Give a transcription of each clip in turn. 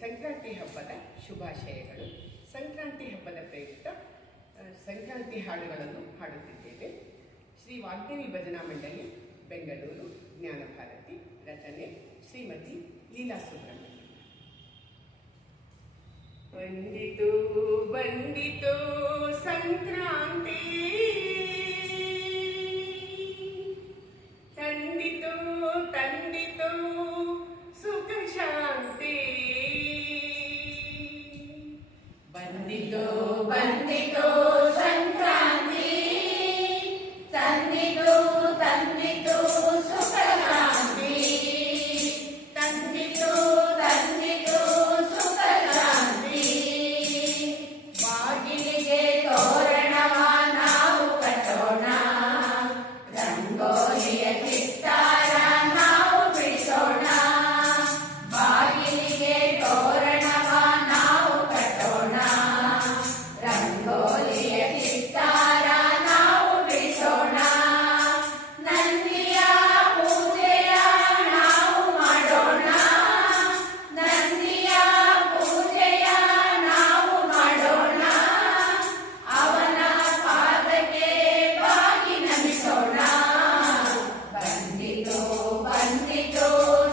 ಸಂಕ್ರಾಂತಿ ಹಬ್ಬದ ಶುಭಾಶಯಗಳು. ಸಂಕ್ರಾಂತಿ ಹಬ್ಬದ ಪ್ರಯುಕ್ತ ಸಂಕ್ರಾಂತಿ ಹಾಡುಗಳನ್ನು ಹಾಡುತ್ತಿದ್ದೇವೆ. ಶ್ರೀ ವಾಗ್ದೇವಿ ಭಜನಾ ಮಂಡಳಿ, ಬೆಂಗಳೂರು, ಜ್ಞಾನಭಾರತಿ. ರಚನೆ ಶ್ರೀಮತಿ ಲೀಲಾ ಸುಬ್ರಹ್ಮಣ್ಯ. ಬಂದಿತು ಬಂದಿತು ಸಂಕ್ರಾಂತಿ, ತಂದಿತು ತಂದಿತು ಸುಖ ಶಾಂತಿ. ಬಂದಿತು ಬಂದಿತು ಸಂಕ್ರಾಂತಿ, ತಂದಿತು ತಂದಿತು ಸುಖ ಶಾಂತಿ. ತಂದಿತು ತಂದಿತು ಸುಖ ಶಾಂತಿ. ಬಾಗಿಲಿಗೆ ತೋರಣವ ನಾವು ಕಟ್ಟೋಣ, ರಂಗೋಲಿಯ ಚಿತ್ತಾರ ನಾವು ಬಿಡಿಸೋಣ. ಬಾಗಿಲಿಗೆ ತೋರಣವ ನಾವು ಕಟ್ಟೋಣ, ರಂಗೋಲಿಯ ಚಿತ್ತಾರ ನಾವು ಬಿಡಿಸೋಣ. ನಂದಿಯ ಪೂಜೆಯ ನಾವು ಮಾಡೋಣ, ನಂದಿಯ ಪೂಜೆಯ ನಾವು ಮಾಡೋಣ. ಅವನ ಪಾದಕ್ಕೆ ಬಾಗಿ ನಮಿಸೋಣ. ಬಂದಿತು ಬಂದಿತು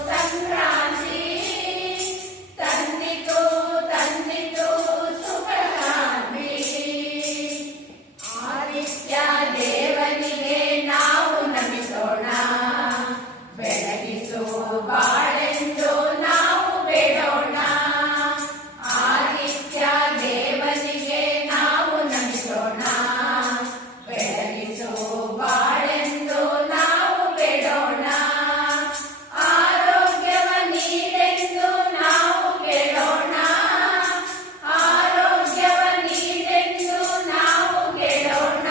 ಸಂಕ್ರಾಂತಿ, ತಂದಿತು ತಂದಿತು ಸುಖ ಶಾಂತಿ. ಆದಿತ್ಯ ದೇವನಿಗೆ ನಾವು ನಮಿಸೋಣ, ಬೆಳಗಿಸು ಬಾಳೆಂದು ನಾವು ಬೇಡೋಣ. ಆದಿತ್ಯ ದೇವನಿಗೆ ನಾವು ನಮಿಸೋಣ, ಬೆಳಗಿಸು ಬಾಳೆಂದು ನಾವು ಬೇಡೋಣ. ಆರೋಗ್ಯವ ನೀಡೆಂದು ನಾವು ಕೇಳೋಣ, ಆರೋಗ್ಯವ ನೀಡೆಂದು ನಾವು ಕೇಳೋಣ.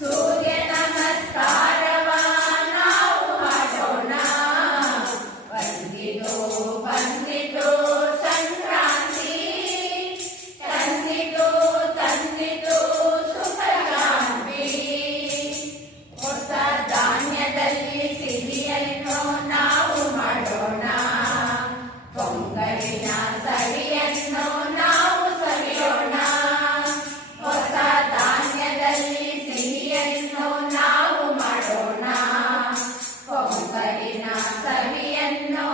ಸೂರ್ಯ ನಮಸ್ಕಾರವ ನಾವು ಮಾಡೋಣ. ಬಂದಿತು ಬಂದಿತು ಸಂಕ್ರಾಂತಿ, ತಂದಿತು ತಂದಿತು ಸುಖ ಶಾಂತಿ. ಹೊಸ ಧಾನ್ಯದಲ್ಲಿ ಸಿಹಿಯನ್ನು ನಾವು ಮಾಡೋಣ, ಪೊಂಗಲಿನ ಸವಿಯನ್ನು ನಾವು ಸವಿಯೋಣ. ಹೊಸ ಧಾನ್ಯದಲ್ಲಿ ಸಿಹಿಯನ್ನು ನಾವು ಮಾಡೋಣ, ಪೊಂಗಲಿನ ಸವಿಯನ್ನು